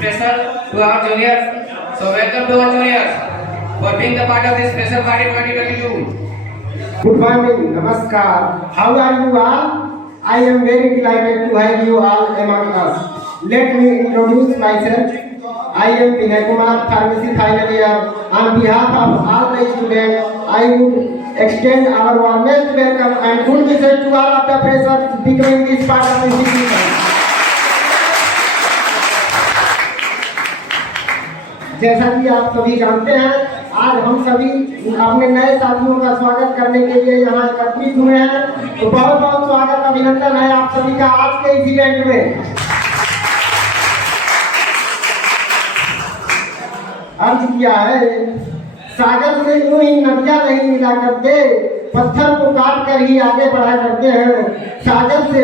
special to our juniors. So welcome to our juniors for being the part of this special party 2022. Good morning, Namaskar. How are you all? I am very delighted to have you all among us. Let me introduce myself. I am Vinay Kumar, Pharmacy final year. On behalf of all the students, I would extend our warmest welcome and good wishes to all of the freshers becoming this part of the institution. जैसा कि आप सभी जानते हैं, आज हम सभी अपने नए साथियों का स्वागत करने के लिए यहाँ एकत्रित हुए हैं। तो बहुत बहुत स्वागत अभिनंदन है आप सभी का आज के इस इवेंट में। अर्ज किया है, सागर से यूं ही नदियां नहीं मिला करते, पत्थर को काट कर ही आगे बढ़ा करते हैं। सागर से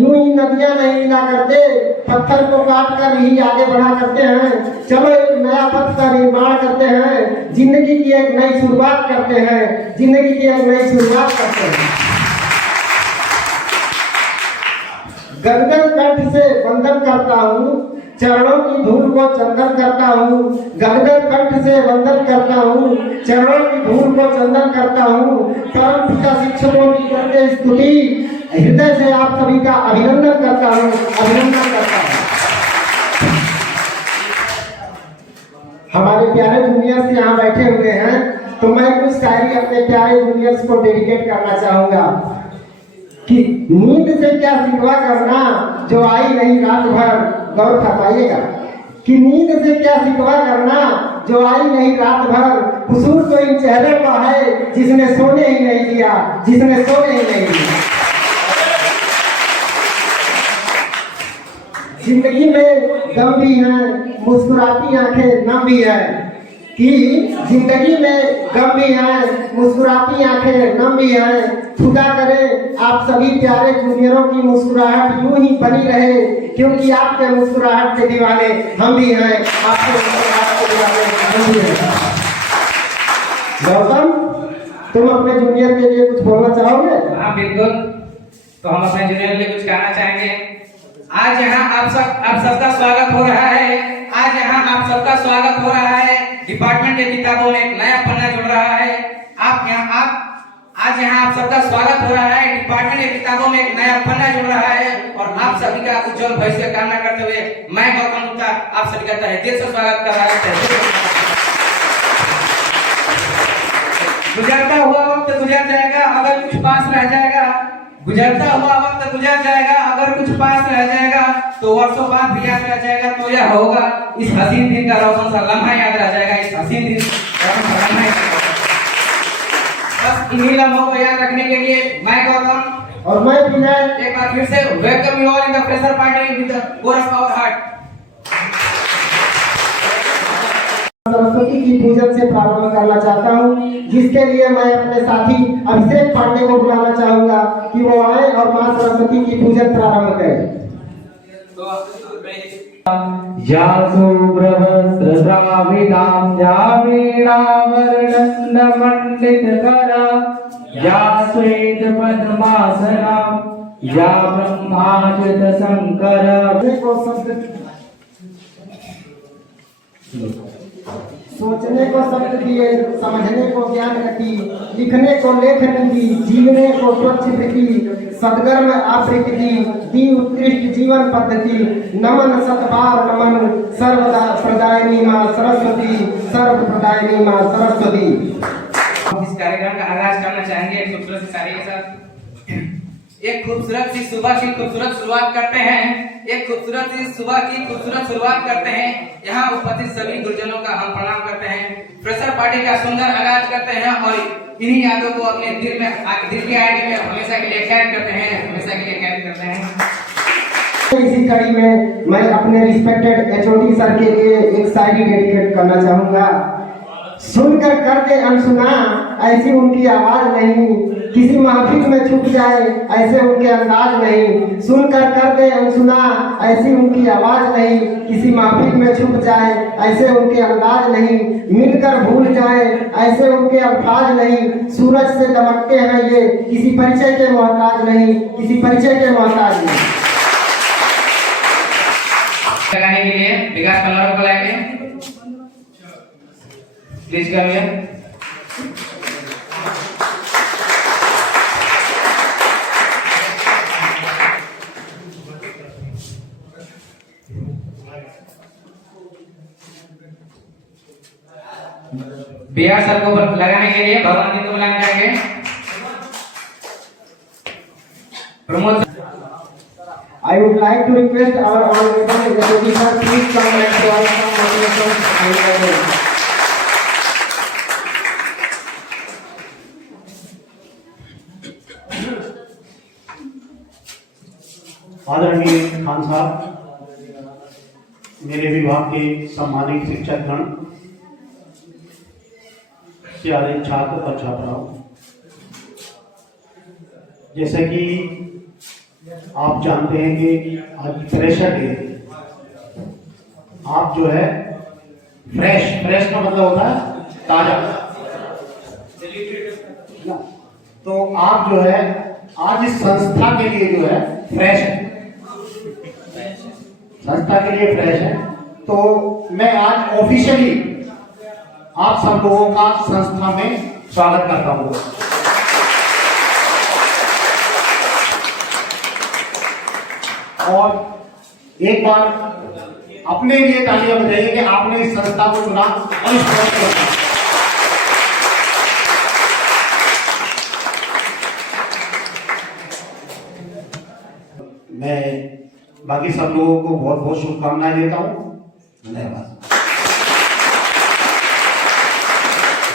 यूं ही नदियां नहीं मिला करते, पत्थर को काट कर ही आगे बढ़ा करते हैं। चलो एक नया पथ का निर्माण करते हैं, जिंदगी की एक नई शुरुआत करते हैं, जिंदगी की एक नई शुरुआत करते हैं। गदगद कंठ से वंदन करता हूँ, चरणों की धूल को चंदन करता हूँ। गदगद कंठ से वंदन करता हूँ, चरणों की धूल को चंदन करता हूँ। परम पिता शिक्षकों की करके स्तुति, हृदय से आप सभी का अभिनंदन करता हूँ, अभिनंदन करता हूँ। हमारे प्यारे जूनियर्स यहाँ बैठे हुए हैं, तो मैं कुछ शायरी अपने प्यारे जूनियर्स को डेडिकेट करना चाहूंगा कि नींद से क्या शिकवा करना, जो आई नहीं रात भर। गौर फरमाइएगा कि नींद से क्या शिकवा करना, जो आई नहीं रात भर। कसूर तो इन चेहरों का है, जिसने सोने ही नहीं दिया, जिसने सोने ही नहीं दिया। जिंदगी में गम भी है, मुस्कुराती आंखें नम भी है। कि जिंदगी में गम भी है, मुस्कुराती आंखें नम भी है। खुदा करे आप सभी प्यारे जूनियरों की मुस्कुराहट यूं ही बनी रहे, क्योंकि आपके मुस्कुराहट के दीवाने हम भी हैं, आपके मुस्कुराहट के दीवाने हम भी हैं। गौतम, तुम अपने जूनियर के लिए कुछ बोलना चाहोगे? हाँ बिल्कुल, तो हम अपने जूनियर के लिए कुछ कहना चाहेंगे। आज यहाँ आप सबका स्वागत हो रहा है। आज यहाँ आप सबका स्वागत हो रहा है। डिपार्टमेंट के किताबों में एक नया पन्ना जुड़ रहा है। आज यहाँ आप सबका स्वागत हो रहा है। डिपार्टमेंट के किताबों में एक नया पन्ना जुड़ रहा है और आप सभी का उज्जवल भविष्य की कामना करते हुए मैं गौतम गुप्ता आप सभी का तहे दिल से स्वागत कर रहा हूँ। गुजरता हुआ वक्त गुजर जाएगा, अगर कुछ पास रह जाएगा। गुजरता हुआ वक्त गुजर जाएगा, अगर कुछ पास रह जाएगा तो वर्षों बाद भी याद रह जाएगा। तो यह होगा इस हसीन दिन का रोशन सा लम्हा याद रह जाएगा। इस हसीन दिन बस इन्हीं लम्हों को याद रखने के लिए मैं गौतम और मैं विनय एक बार फिर से welcome you all in the fresher party with the core of our heart. Saraswati की पूजन से प्रारंभ करना चाहता हूँ, जिसके लिए मैं अपने साथी अभिषेक पांडे को बुलाना चाहूंगा कि वो आए और मां सरस्वती की पूजन प्रारंभ करें। जासुब्रवस्त्रद्राविडां जावीणावर्णन्दमण्डितकरा, या श्वेतपद्मासनां, या ब्रह्माच्युतशङ्करा। सोचने को शब्द दिए, समझने को ज्ञान रखी, लिखने को लेखन दी, जीवने को स्वच्छ वृत्ति, सदगर्म आवृत्ति दी उत्कृष्ट जीवन पद्धति। नमन सतबार नमन, सर्वदा प्रदायिनी मां सरस्वती, सर्व प्रदायिनी मां सरस्वती। हम इस कार्यक्रम का आगाज करना चाहेंगे एक खूबसूरत सी शायरी के साथ। एक खूबसूरत सी सुबह की खूबसूरत शुरुआत करते हैं। एक खूबसूरत सी सुबह की खूबसूरत शुरुआत करते हैं। यहाँ उपस्थित सभी गुरुजनों का हम प्रणाम करते हैं। फ्रेशर पार्टी का सुंदर आगाज करते हैं और इन्हीं यादों को अपने दिल की आईडी में हमेशा के लिए कैद करते हैं, हमेशा के लिए कैद करते हैं। इसी कड़ी में मैं अपने रिस्पेक्टेड एचओडी सर के लिए एक शायरी डेडिकेट करना चाहूंगा। सुनकर कर दे अनसुना, ऐसी उनकी आवाज नहीं, किसी महफिल में छुप जाए ऐसे उनके अंदाज नहीं। सुनकर कर दे अनसुना, ऐसी उनकी आवाज नहीं, किसी महफिल में छुप जाए ऐसे उनके अंदाज नहीं। मिलकर भूल जाए ऐसे उनके अल्फाज नहीं। सूरज से दमकते हैं ये, किसी परिचय के मोहताज नहीं, किसी परिचय के मोहताज नहीं। लगाने के लिए विकास पलवार को बुलाएंगे, प्लीज करिए। बिहार सर को लगाने के लिए भगवान जी को बुलाने जाएंगे। Pramod I would like to request our honorable Deputy sir, please come and provide some motivation. आदरणीय खान साहब, मेरे विभाग के सम्मानित शिक्षकगण, प्यारे छात्र और छात्राओं, जैसे कि आप जानते हैं कि आज फ्रेशर डे, आप जो है फ्रेश का मतलब होता है ताजा, तो आप जो है आज इस संस्था के लिए जो है फ्रेश है, संस्था के लिए फ्रेश है। तो मैं आज ऑफिशियली आप सब लोगों का संस्था में स्वागत करता हूं। और एक बार अपने लिए तालियां बजाइए कि आपने इस संस्था को चुना और इस को चुना। मैं बाकी सब लोगों को बहुत बहुत शुभकामनाएं देता हूं। धन्यवाद।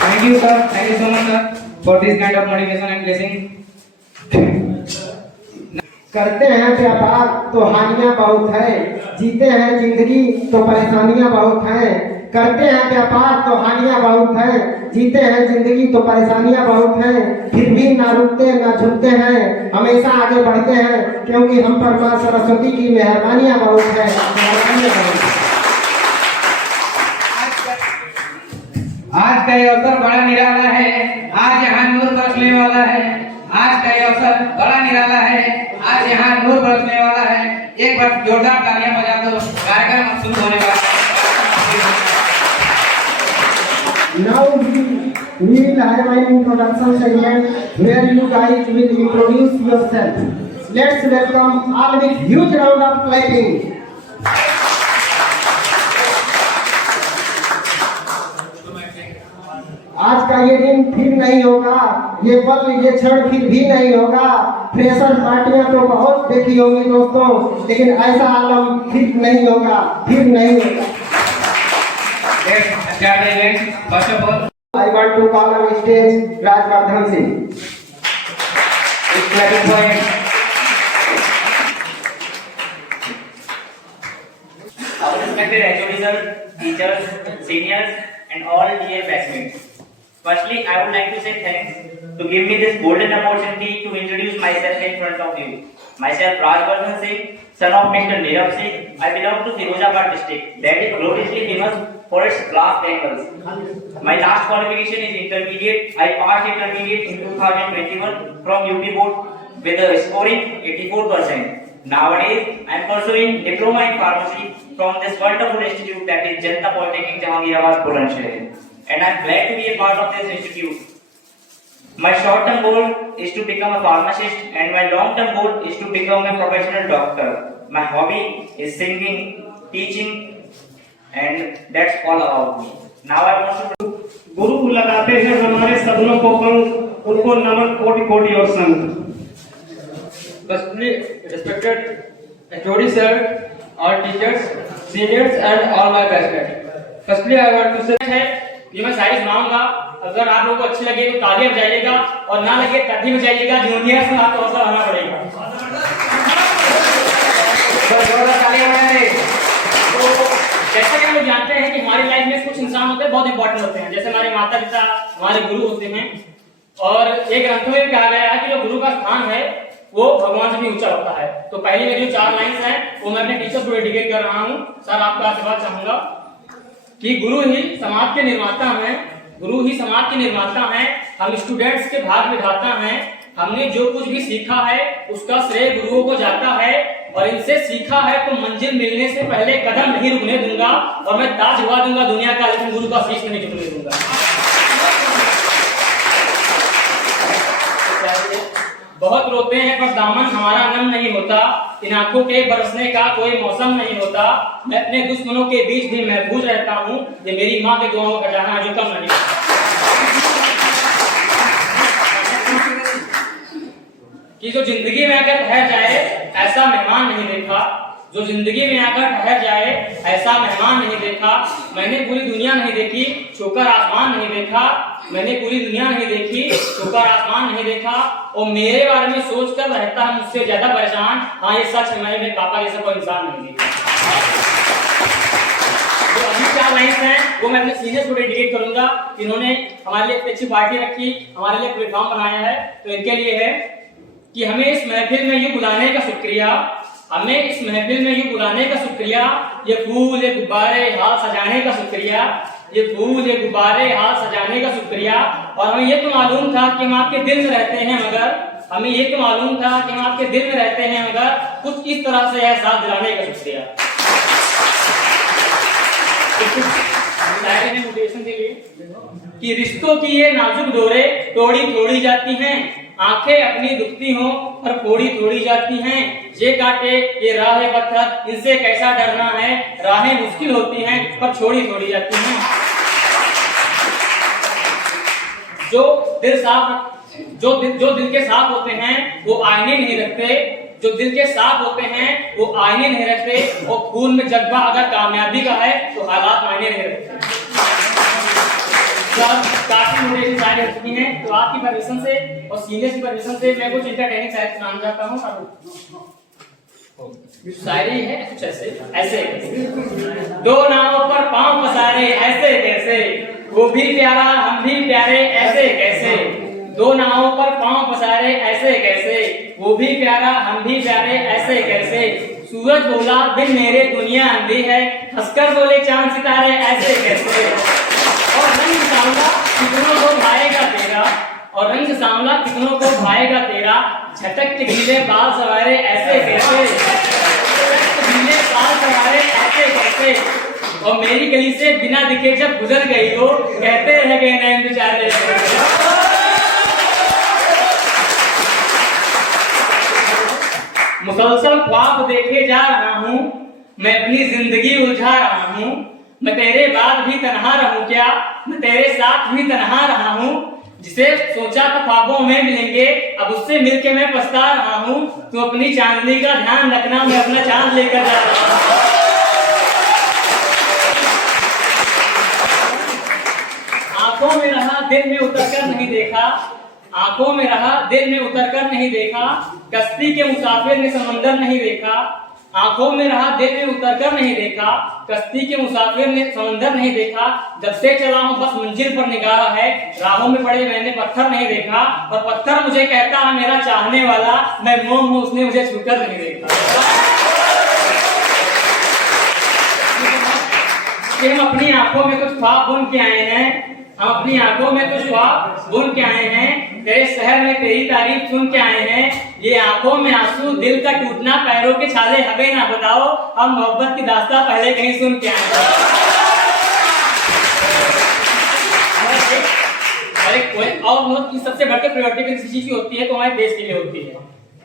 Thank you sir, thank you so much sir for this kind of motivation and blessing. करते हैं व्यापार तो हानियां बहुत है, जीते हैं जिंदगी तो परेशानियां बहुत हैं। करते हैं व्यापार तो हानियां बहुत है, जीते हैं जिंदगी तो परेशानियां बहुत हैं। फिर भी ना रुकते ना झुकते हैं, हमेशा आगे बढ़ते हैं, क्योंकि हम पर मां सरस्वती की मेहरबानियां बहुत है। आज का ये अवसर बड़ा निराला है, आज यहाँ नूर बरसने वाला है। आज का ये अवसर बड़ा निराला है, आज यहाँ नूर बरसने वाला है। एक बार जोरदार तालियां बजा दो, कार्यक्रम अब शुरू होने वाला है। Now we will have an introduction segment where you guys will introduce yourself. Let's welcome all with huge round of clapping. आज का ये दिन फिर नहीं होगा, ये पल ये क्षण फिर भी नहीं होगा। फ्रेशर पार्टियां तो बहुत देखी होंगी दोस्तों, लेकिन ऐसा आलम फिर नहीं होगा, फिर नहीं होगा। First of all, I want to call on stage Rajvardhan Singh. it's clapping for him. Our respected HOD sir, teachers, seniors, and all dear batchmates. Firstly, I would like to say thanks to give me this golden opportunity to introduce myself in front of you. Myself, Rajvardhan Singh, son of Mr. Nirav Singh. I belong to Firozabad district, that is gloriously famous for its glass bangles. My last qualification is intermediate. I passed intermediate in 2021 from UP board with a scoring 84%. Nowadays, I am pursuing diploma in pharmacy from this wonderful institute that is Janata Polytechnic Jahangirabad, Bulandshahr. And I am glad to be a part of this institute. My short-term goal is to become a pharmacist, and my long-term goal is to become a professional doctor. My hobby is singing, teaching, and that's all about me. Now I want to गुरु लगाते हैं हमारे सदनों को पंख, उनको नमन कोटि कोटि और संत। Firstly, respected HOD sir, all teachers, seniors and all my batchmates. Firstly, I want to say है ये मैं शायरी सुनाऊंगा, अगर आप लोगों को अच्छी लगे तो तालियां बजाइएगा और ना लगे तभी बजाइएगा। जूनियर्स में आपको हौसला होना पड़ेगा। तो जैसा कि हम लोग जानते हैं कि हमारी लाइफ में कुछ इंसान होते हैं बहुत इंपॉर्टेंट होते हैं, जैसे हमारे माता पिता हमारे गुरु होते हैं। और एक ग्रंथों में कहा गया है कि जो गुरु का स्थान है वो भगवान से भी ऊंचा होता है। तो पहली मेरी जो 4 लाइन्स हैं वो मैं अपने टीचर्स को डेडिकेट कर रहा हूँ। सर, आपका आशीर्वाद चाहूंगा कि गुरु ही समाज के निर्माता हैं, गुरु ही समाज के निर्माता हैं। हम स्टूडेंट्स के भाग विधाता हैं। हमने जो कुछ भी सीखा है उसका श्रेय गुरुओं को जाता है। और इनसे सीखा है तो मंजिल मिलने से पहले कदम नहीं रुकने दूंगा और मैं ताज हुआ दूंगा दुनिया का, लेकिन गुरु का शीश नहीं झुकने दूंगा। बहुत रोते हैं पर दामन हमारा नम नहीं होता, इन आंखों के बरसने का कोई मौसम नहीं होता, मैं अपने दुश्मनों के बीच भी महफूज रहता हूँ, ये मेरी माँ के दुआओं का खजाना है जो कम नहीं होता। कि जो जिंदगी में आकर ठहर जाए ऐसा मेहमान नहीं देखा, जो जिंदगी में आकर ठहर जाए ऐसा मेहमान नहीं देखा, मैंने पूरी दुनिया नहीं देखी छूकर आसमान नहीं देखा, मैंने पूरी दुनिया नहीं देखी छूकर आसमान नहीं देखा, और मेरे बारे में सोचकर रहता है मुझसे ज्यादा परेशान, हाँ ये सच है, मैंने मेरे पापा जैसा कोई इंसान नहीं देखा। तो अभी 4 लाइन्स हैं वो मैं अपने सीनियर्स को डेडिकेट करूंगा, इन्होंने हमारे लिए इतनी अच्छी पार्टी रखी, हमारे लिए प्लेटफॉर्म बनाया है, तो इनके लिए है कि हमें इस महफिल में यूं बुलाने का शुक्रिया, हमें इस महफिल में यूं बुलाने का शुक्रिया, ये फूल ये गुब्बारे हाल सजाने का शुक्रिया, ये फूल ये गुब्बारे हाल सजाने का शुक्रिया, और हमें ये तो मालूम था कि हम आपके दिल में रहते हैं, मगर हमें ये तो मालूम था कि हम आपके दिल में रहते हैं, मगर कुछ इस तरह से एहसास दिलाने का शुक्रिया। शायरी ने मोटिवेशन के लिए कि रिश्तों की ये नाजुक डोरे तोड़ी तोड़ी जाती हैं, आंखें अपनी दुखती हों पर फोड़ी तोड़ी जाती हैं, ये कांटे ये राहें पत्थर इनसे कैसा डरना है, राहें मुश्किल होती हैं पर छोड़ी तोड़ी जाती हैं। जो दिल के साफ होते हैं वो आईने नहीं रखते, जो दिल के साफ होते हैं वो आईने नहीं रखते, और खून में जज्बा अगर कामयाबी का है तो हालात मायने नहीं रखते। काफी मोटिवेशन शायरी हो चुकी हैं, तो आपकी परमिशन से और सीनियर्स की परमिशन से मैं कुछ इंटरटेनिंग शायरी सुनाना चाहता हूँ। शायरी है कुछ ऐसे दो नावों पर पांव पसारे ऐसे कैसे, वो भी प्यारा हम भी प्यारे ऐसे कैसे, दो नावों पर पांव पसारे ऐसे कैसे, वो भी प्यारा हम भी प्यारे ऐसे कैसे, सूरज बोला दिन मेरे दुनिया अंधी है, हंसकर बोले चांद सितारे ऐसे कैसे, और रंग सांवला कितनों को भाएगा तेरा, और रंग सांवला कितनों को भाएगा तेरा, झटक के गीले बाल सवारे ऐसे कैसे, गीले बाल सवारे ऐसे कैसे, और मेरी गली से बिना दिखे जब गुजर गई तो कहते रह गए नैन बेचारे। मुसलसल ख्वाब देखे जा रहा हूँ, मैं अपनी जिंदगी उलझा रहा हूँ, मैं तेरे बाद भी तन्हा रहूं क्या, मैं तेरे साथ भी तन्हा रहा हूँ, जिसे सोचा था ख्वाबों में मिलेंगे अब उससे मिलके मैं पछता रहा हूँ, तू अपनी चांदनी का ध्यान रखना मैं अपना चांद लेकर जा रहा हूँ। आंखों में रहा दिल में उतरकर नहीं देखा, आंखों में रहा दिल में उतरकर नहीं देखा, कश्ती के मुसाफिर ने समंदर नहीं देखा, आंखों में रहा दिल में उतरकर नहीं देखा, कश्ती के मुसाफिर ने समंदर नहीं देखा, जब से चला हूँ बस मंजिल पर निगाह है, राहों में पड़े मैंने पत्थर नहीं देखा, और पत्थर मुझे कहता है मेरा चाहने वाला, मैं मोम हूँ उसने मुझे छूकर नहीं देखा। कि हम अपनी आंखों में कुछ ख्वाब बुन के आए हैं, हम अपनी आंखों में कुछ ख्वाब बुन के आए हैं, तेरे शहर में तेरी तारीफ सुन के आए हैं, ये आंखों में आंसू दिल का टूटना पैरों के छाले हमें ना बताओ, हम मोहब्बत की दास्तां पहले कहीं सुन के आए हैं। और मतलब सबसे बढ़कर प्रायोरिटी किसी चीज की होती है तो हमारे देश के लिए होती है,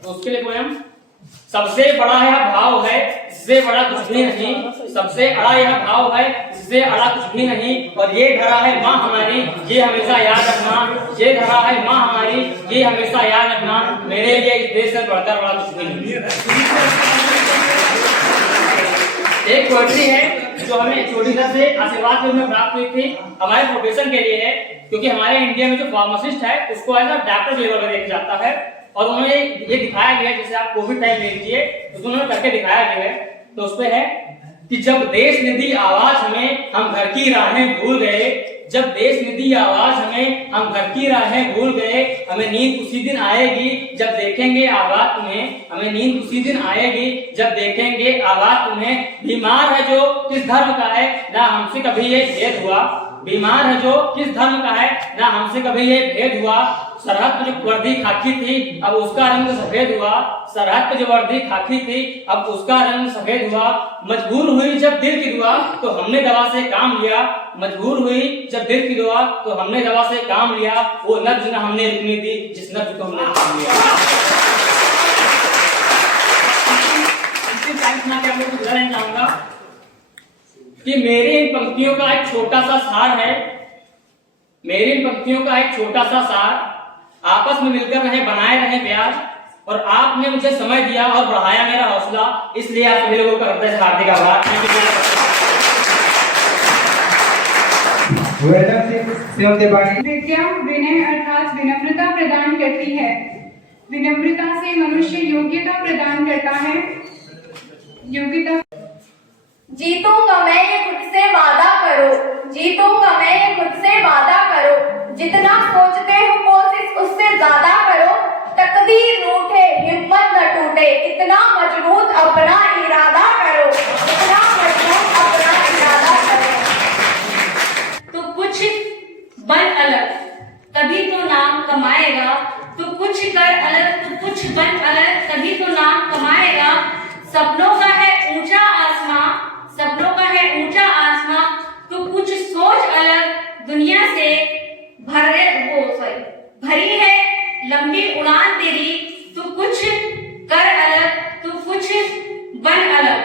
तो उसके लिए कोई हम सबसे बड़ा यह भाव है इससे बड़ा कुछ भी नहीं, सबसे बड़ा यह भाव है इससे बड़ा कुछ भी नहीं, और ये धरा है माँ हमारी ये हमेशा याद रखना, ये धरा है माँ हमारी ये हमेशा याद रखना, मेरे लिए इस देश से बढ़कर बड़ा कुछ भी नहीं। एक पोएट्री है जो हमें छोटी सा से आशीर्वाद के रूप में प्राप्त हुई थी, हमारे प्रोफेशन के लिए है, क्योंकि हमारे इंडिया में जो फार्मासिस्ट है उसको एज अ डॉक्टर लेवल पर देखा जाता है, और उन्होंने ये दिखाया गया, जैसे आप कोविड टाइम ले लीजिए तो उन्होंने करके दिखाया गया है, तो उसपे है कि जब देश ने दी आवाज हमें हम घर की राहें भूल गए, जब देश ने दी आवाज हमें हम घर की राहें भूल गए, हमें नींद उसी दिन आएगी जब देखेंगे आवाज तुम्हें, हमें नींद उसी दिन आएगी जब देखेंगे आवाज तुम्हें, बीमार है जो किस धर्म का है ना हमसे कभी ये भेद हुआ, बीमार है जो किस धर्म का है, ना हमसे कभी ये भेद हुआ। सरहद पे जो वर्दी खाकी थी अब उसका रंग सफेद हुआ, सरहद पे जो वर्दी खाकी थी अब उसका रंग सफेद हुआ। मजबूर हुई जब दिल की दुआ तो हमने दवा से काम लिया, मजबूर हुई जब दिल की दुआ तो हमने दवा से काम लिया। वो नब्ज न हमने रुकने दी जिस नब्ज को हमने थाम लिया। मैं चाहूंगा कि मेरी इन पंक्तियों का एक छोटा सा सार है, मेरी इन पंक्तियों का एक छोटा सा सार, आपस में मिलकर रहे, बनाए रहे प्यार। और आपने मुझे समय दिया और बढ़ाया मेरा हौसला, इसलिए आप सभी लोगों का हृदय से हार्दिक आभार। विद्या विनय अर्थात विनम्रता प्रदान करती है, विनम्रता से मनुष्य योग्यता प्रदान करता है। योग्यता जीतूंगा मैं ये खुद से वादा करो, जीतूंगा मैं ये खुद से वादा करो, जितना सोचते हो कोशिश उससे ज्यादा करो, तकदीर रूठे हिम्मत न टूटे, इतना मजबूत अपना इरादा करो, इतना मजबूत अपना इरादा करो। तो कुछ बन अलग तभी तो नाम कमाएगा, तो कुछ कर अलग तो कुछ बन अलग तभी तो नाम कमाएगा। सपनों का है ऊंचा आसमां, सपनों का है ऊंचा आसमां, तो कुछ सोच अलग दुनिया से भरी है लंबी उड़ान तेरी, तो कुछ कर अलग तो कुछ बन अलग।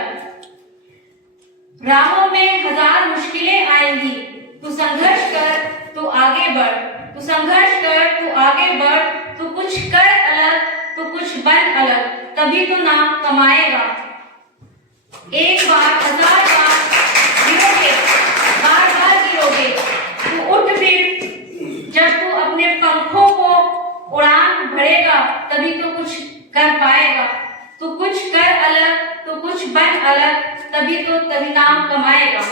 राहों में हजार मुश्किलें आएंगी, तू संघर्ष कर तू आगे बढ़, तू संघर्ष कर तू आगे बढ़, तू कुछ कर अलग तो कुछ बन अलग तभी तो नाम कमाएगा। एक बार हजार बार गिरोगे, बार बार गिरोगे, तू उठ फिर जब तू अपने पंखों को उड़ान भरेगा तभी तो कुछ कर पाएगा। तू कुछ कर अलग तो कुछ बन अलग तभी नाम कमाएगा।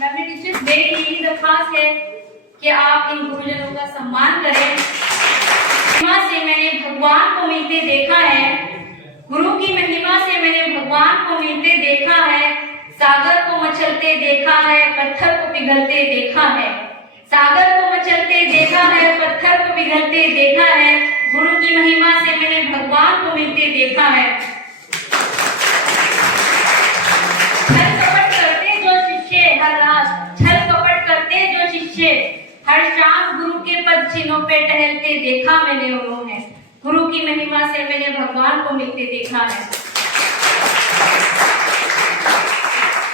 मैंने टीचर मेरी यही दरख्वास्त है कि आप इन गुरुजनों का सम्मान करें। महिमा से मैंने भगवान को मिलते देखा है, गुरु की महिमा से मैंने भगवान को मिलते देखा है। सागर को मचलते देखा है, पत्थर को पिघलते देखा है, सागर को मचलते देखा है, पत्थर को पिघलते देखा है। गुरु की महिमा से मैंने भगवान को मिलते देखा है। छल कपट करते जो शिष्य हर रात, छल कपट करते जो शिष्य हर शाम गुरु के पद चिन्हों पे टहलते देखा मैंने उन्होंने। गुरु की महिमा से मैंने भगवान को मिलते देखा है।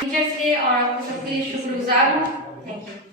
टीचर्स के और आपको सबके लिए शुक्रगुजार हूँ। Thank you.